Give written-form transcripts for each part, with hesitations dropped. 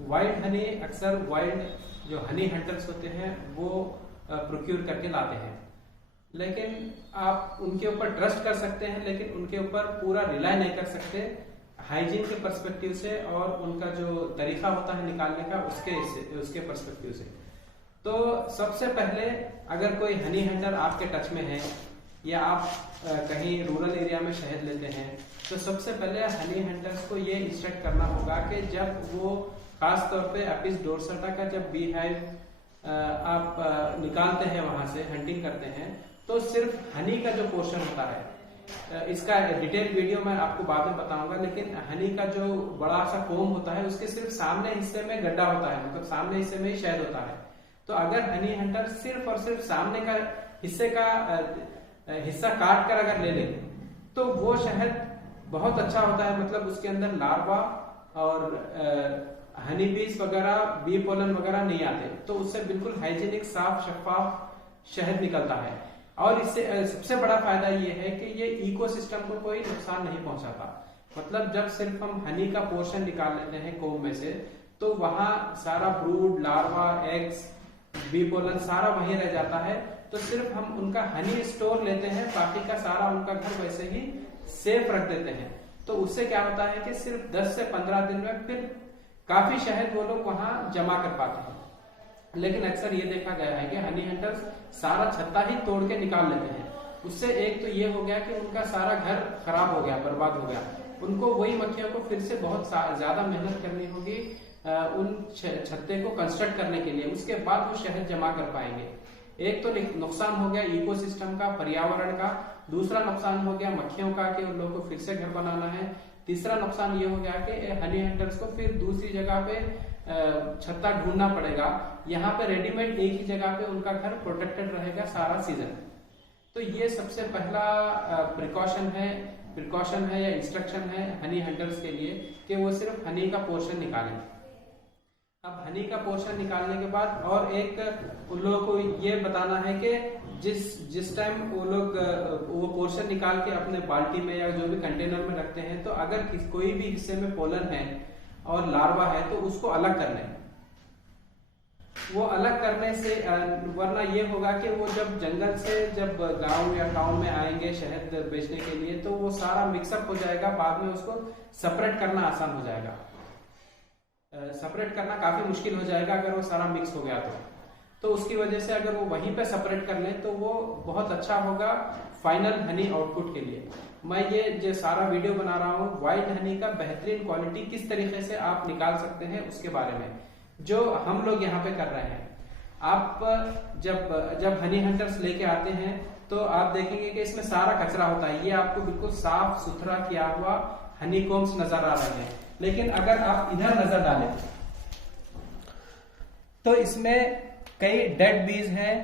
Wild Honey अक्सर wild जो Honey hunters होते हैं वो प्रोक्यूर करके लाते हैं, लेकिन आप उनके ऊपर ट्रस्ट कर सकते हैं, लेकिन उनके ऊपर पूरा रिलाय नहीं कर सकते हाइजीन के पर्सपेक्टिव से और उनका जो तरीका होता है निकालने का उसके पर्सपेक्टिव से। तो सबसे पहले अगर कोई हनी हंटर आपके टच में है या आप कहीं रूरल एरिया में शहद लेते हैं, तो सबसे पहले हनी हंटर्स को ये इंस्ट्रक्ट करना होगा कि जब वो खास तौर पे अपिस डोर्साटा का जब बी हाइव आप निकालते हैं वहां से हंटिंग करते हैं, तो सिर्फ हनी का जो पोर्शन होता है, इसका डिटेल वीडियो मैं आपको बाद में बताऊंगा, लेकिन हनी का जो बड़ा सा कोम होता है उसके सिर्फ सामने हिस्से में गड्ढा होता है, मतलब सामने हिस्से में ही शहद होता है। तो अगर हनी हंटर सिर्फ और सिर्फ सामने का हिस्सा काट कर अगर ले ले तो वो शहद बहुत अच्छा होता है, मतलब उसके अंदर लार्वा और हनी बीज वगैरह बी पोलन वगैरह नहीं आते, तो उससे बिल्कुल हाइजीनिक साफ शफाफ शहद निकलता है। और इससे सबसे बड़ा फायदा ये है कि ये इकोसिस्टम को कोई नुकसान नहीं पहुंचाता। मतलब जब सिर्फ हम हनी का पोर्शन निकाल लेते हैं कोम में से, तो वहां सारा brood, larva, eggs, bee pollen सारा वहीं रह जाता है। तो सिर्फ हम उनका हनी स्टोर लेते हैं, बाकी का सारा उनका घर वैसे ही सेफ रख देते हैं। तो उससे क्या होता है कि सिर्फ 10 से 15 दिन में फिर काफी शहद वो लोग वहां जमा कर पाते हैं। लेकिन अक्सर ये देखा गया है कि हनी हंटर्स सारा छत्ता ही तोड़ के निकाल लेते हैं। उससे एक तो ये हो गया कि उनका सारा घर खराब हो गया, बर्बाद हो गया। उनको वही मक्खियों को फिर से बहुत ज्यादा मेहनत करनी होगी उन छत्ते को कंस्ट्रक्ट करने के लिए, उसके बाद वो शहद जमा कर पाएंगे। एक तो नुकसान हो गया इकोसिस्टम का, पर्यावरण का, दूसरा नुकसान हो गया मक्खियों का कि उन लोगों को फिर से घर बनाना है, तीसरा नुकसान ये हो गया कि हनी हंटर्स को फिर दूसरी जगह पे छत्ता ढूंढना पड़ेगा। यहाँ पे रेडीमेड एक ही जगह पे उनका घर प्रोटेक्टेड रहेगा सारा सीजन। तो ये सबसे पहला प्रिकॉशन है या इंस्ट्रक्शन है हनी हंटर्स के लिए कि वो सिर्फ हनी का पोर्शन निकालें। अब हनी का पोर्शन निकालने के बाद और एक उन लोगों को ये बताना है कि जिस टाइम वो लोग वो पोर्शन निकाल के अपने बाल्टी में या जो भी कंटेनर में रखते हैं, तो अगर कोई भी हिस्से में पोलन है और लार्वा है तो उसको अलग कर लें। वो अलग करने से वरना ये होगा कि वो जब जंगल से जब गांव या टाउन में आएंगे शहद बेचने के लिए, तो वो सारा मिक्सअप हो जाएगा, बाद में उसको सेपरेट करना आसान हो जाएगा। सेपरेट करना काफी मुश्किल हो जाएगा अगर वो सारा मिक्स हो गया तो उसकी वजह से अगर वो वहीं पे सेपरेट कर लें तो वो बहुत अच्छा होगा फाइनल हनी आउटपुट के लिए। मैं ये जो सारा वीडियो बना रहा हूँ वाइल्ड हनी का बेहतरीन क्वालिटी किस तरीके से आप निकाल सकते हैं उसके बारे में, जो हम लोग यहाँ पे कर रहे हैं। आप जब हनी हंटर्स लेके आते हैं तो आप देखेंगे कि इसमें सारा कचरा होता है। ये आपको बिल्कुल साफ सुथरा किया हुआ हनी कोम्स नजर आ रहे हैं, लेकिन अगर आप इधर नजर डालें तो इसमें कई डेड बीज हैं,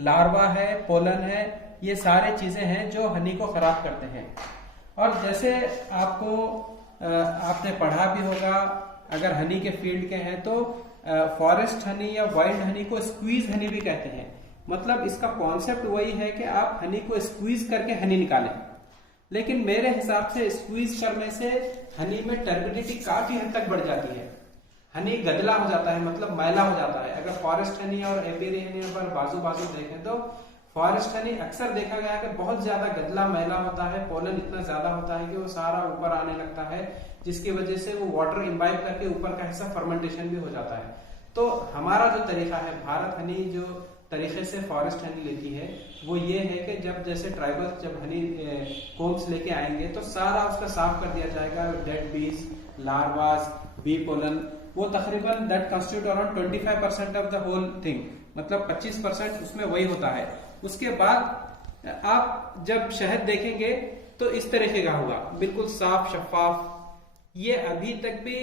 लार्वा है, पोलन है, ये सारे चीजें हैं जो हनी को खराब करते हैं। और जैसे आपने पढ़ा भी होगा अगर हनी के फील्ड के हैं तो फॉरेस्ट हनी या वाइल्ड हनी को स्क्वीज हनी भी कहते हैं। मतलब इसका कॉन्सेप्ट वही है कि आप हनी को स्क्वीज करके हनी निकालें। लेकिन मेरे हिसाब से स्क्वीज करने से हनी में टर्बिडिटी काफी हद तक बढ़ जाती है, हनी गदला हो जाता है, मतलब मैला हो जाता है। अगर फॉरेस्ट हनी और एपीरी हनी पर बाजू देखें तो फॉरेस्ट हनी अक्सर देखा गया कि बहुत ज्यादा गदला मैला होता है, पोलन इतना ज्यादा होता है कि वो सारा ऊपर आने लगता है, जिसकी वजह से वो वाटर इम्बाइब करके ऊपर का हिस्सा फर्मेंटेशन भी हो जाता है। तो हमारा जो तरीका है, भारत हनी जो तरीके से फॉरेस्ट हनी लेती है वो ये है कि जब जैसे ट्राइबल्स जब हनी कोम्स लेके आएंगे तो सारा उसका साफ कर दिया जाएगा, डेड बीज, लार्वास, बी पोलन, वो तकरीबन that constitute around 25% of the whole thing, मतलब 25% उसमें वही होता है। उसके बाद आप जब शहद देखेंगे तो इस तरीके का होगा, बिल्कुल साफ शफाफ। ये अभी तक भी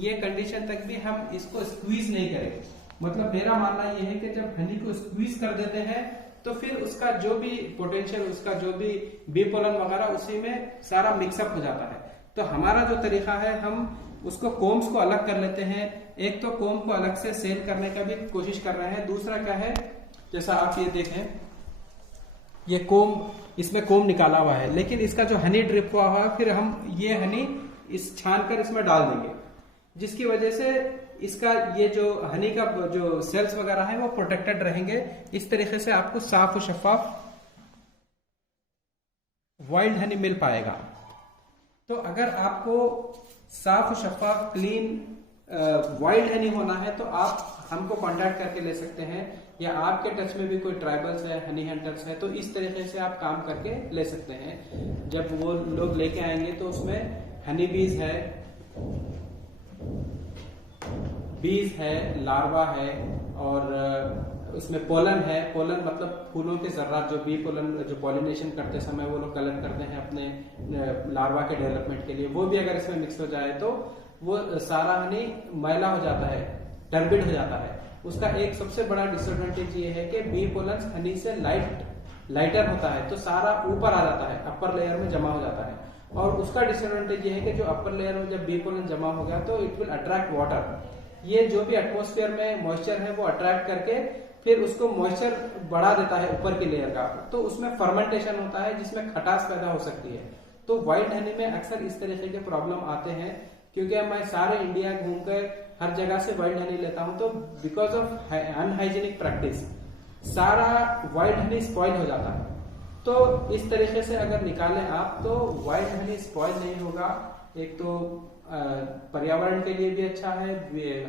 ये कंडीशन तक भी हम इसको स्क्वीज नहीं करेंगे। मतलब मेरा मानना यह है कि जब हनी को स्क्वीज कर देते हैं तो फिर उसका जो भी पोटेंशियल, उसका जो भी बी पोलन वगैरह उसी में सारा मिक्सअप हो जाता है। तो हमारा जो तरीका है हम उसको कोम्स को अलग कर लेते हैं। एक तो कोम को अलग से सेल करने का भी कोशिश कर रहे हैं, दूसरा क्या है, जैसा आप ये देखें ये कोम, इसमें कोम निकाला हुआ है, लेकिन इसका जो हनी ड्रिप हुआ है फिर हम ये हनी इस छान कर इसमें डाल देंगे, जिसकी वजह से इसका ये जो हनी का जो सेल्स वगैरह है वो प्रोटेक्टेड रहेंगे। इस तरीके से आपको साफ और शफाफ वाइल्ड हनी मिल पाएगा। तो अगर आपको साफ और शफाफ क्लीन वाइल्ड हनी होना है तो आप हमको कांटेक्ट करके ले सकते हैं, या आपके टच में भी कोई ट्राइबल्स है, हनी हंटर्स है, तो इस तरीके से आप काम करके ले सकते हैं। जब वो लोग लेके आएंगे तो उसमें हनी बीज है, लार्वा है, और उसमें पोलन है। पोलन मतलब फूलों के जर्रात, जो बी पोलन जो पॉलिनेशन करते समय वो लोग कलेक्ट करते हैं अपने लार्वा के डेवलपमेंट के लिए, वो भी अगर इसमें मिक्स हो जाए तो वो सारा हनी मैला हो जाता है, टर्बिड हो जाता है। उसका एक सबसे बड़ा डिसएडवांटेज ये है कि बी पोलन हनी से लाइटर होता है, तो सारा ऊपर आ जाता है, अपर लेयर में जमा हो जाता है। और उसका डिसएडवांटेज ये है कि जो अपर लेयर में जब बी पोलन जमा हो गया तो इट विल अट्रैक्ट वाटर। ये जो भी एटमॉस्फेयर में मॉइस्चर है वो अट्रैक्ट करके फिर उसको मॉइस्चर बढ़ा देता है ऊपर की लेयर का, तो उसमें फर्मेंटेशन होता है जिसमें खटास पैदा हो सकती है। तो वाइल्ड हनी में अक्सर इस तरीके के प्रॉब्लम आते हैं, क्योंकि मैं सारे इंडिया घूमकर हर जगह से वाइल्ड हनी लेता हूं, तो बिकॉज ऑफ अनहाइजीनिक प्रैक्टिस सारा वाइल्ड हनी स्पॉइल हो जाता है। तो इस तरीके से अगर निकालें आप तो वाइल्ड हनी स्पॉइल नहीं होगा। एक तो पर्यावरण के लिए भी अच्छा है,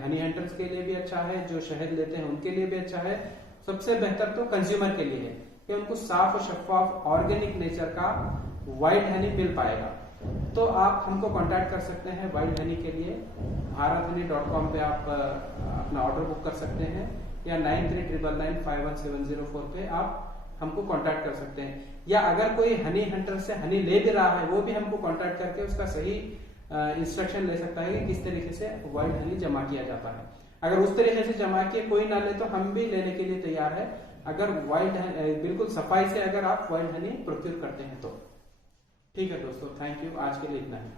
हनी हंटर्स के लिए भी अच्छा है, जो शहद लेते हैं उनके लिए भी अच्छा है। सबसे बेहतर तो कंज्यूमर के लिए है कि उनको साफ और शफाफ ऑर्गेनिक नेचर का वाइल्ड हनी मिल पाएगा। तो आप हमको कांटेक्ट कर सकते हैं वाइल्ड हनी के लिए। bharathoney.com पे आप अपना ऑर्डर बुक कर सकते हैं, या 9399951704 पे आप हमको कांटेक्ट कर सकते हैं। या अगर कोई हनी हंटर से हनी ले भी रहा है वो भी हमको कांटेक्ट करके उसका सही इंस्ट्रक्शन ले सकता है कि किस तरीके से वाइल्ड हनी जमा किया जाता है। अगर उस तरीके से जमा किए कोई ना ले तो हम भी लेने के लिए तैयार है, अगर वाइल्ड बिल्कुल सफाई से अगर आप वाइल्ड हनी प्रोक्योर करते हैं तो। ठीक है दोस्तों, थैंक यू, आज के लिए इतना ही।